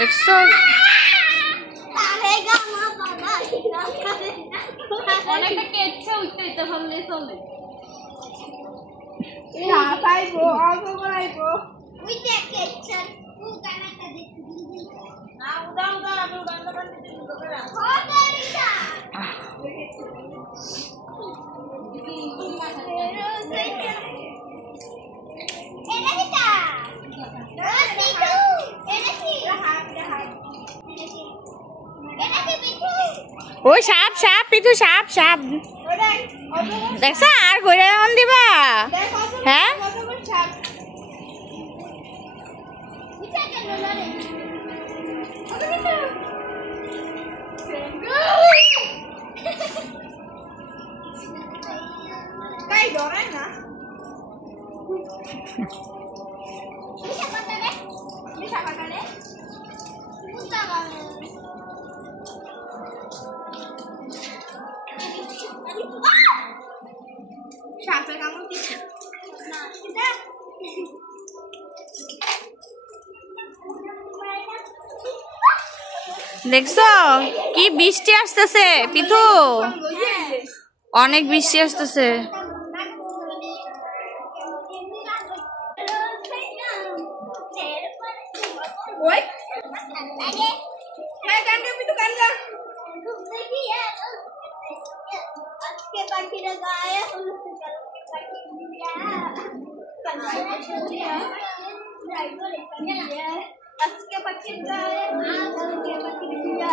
দেখছো অনেকটা কেটছে উঠতে তাহলে চলে না পাইবো অল্প করাইবো ওই যে কেটছে তুই কানাটা দেখি না উদাও উদাও আমি উদাও করতে দিই তোরা ওই সাপ সাপ পিছু সাপ সাপ দেখছ আর ঘুরে এমন দিবা হ্যাঁ তাই ডরাই না সাপে কামড় দিচ্ছে দেখছো কি বৃষ্টি আসতেছে পিথু অনেক বৃষ্টি আসতেছে ওই হ্যাঁ কান রে পিতু কান যা আজকে পাখিরা গায়ে হলুদ কালকে পাখি দিয়া আজকে পাখি গায়ে কালকে পাখি দিয়া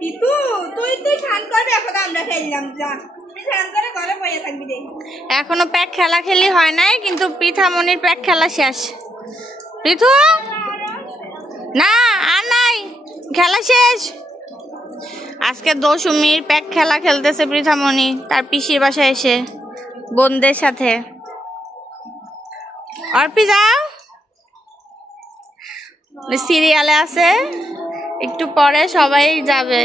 পিতু তুই স্নান করবি এখন আমরা খেললাম যা তুই স্নান করে ঘরে বসে থাকবি রে এখনো প্যাক খেলা খেলি হয় নাই কিন্তু পৃথামণির প্যাক খেলা শেষ পৃথু না আর নাই খেলা শেষ আজকে দশমীর প্যাক খেলা খেলতেছে পৃথামণি তার পিসির বাসায় এসে বোনদের সাথে অর্পি যাও সিরিয়ালে আছে একটু পরে সবাই যাবে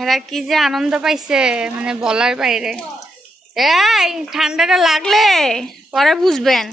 এরা কি যে আনন্দ পাইছে মানে বলার বাইরে এই ঠান্ডাটা লাগলে পরে বুঝবেন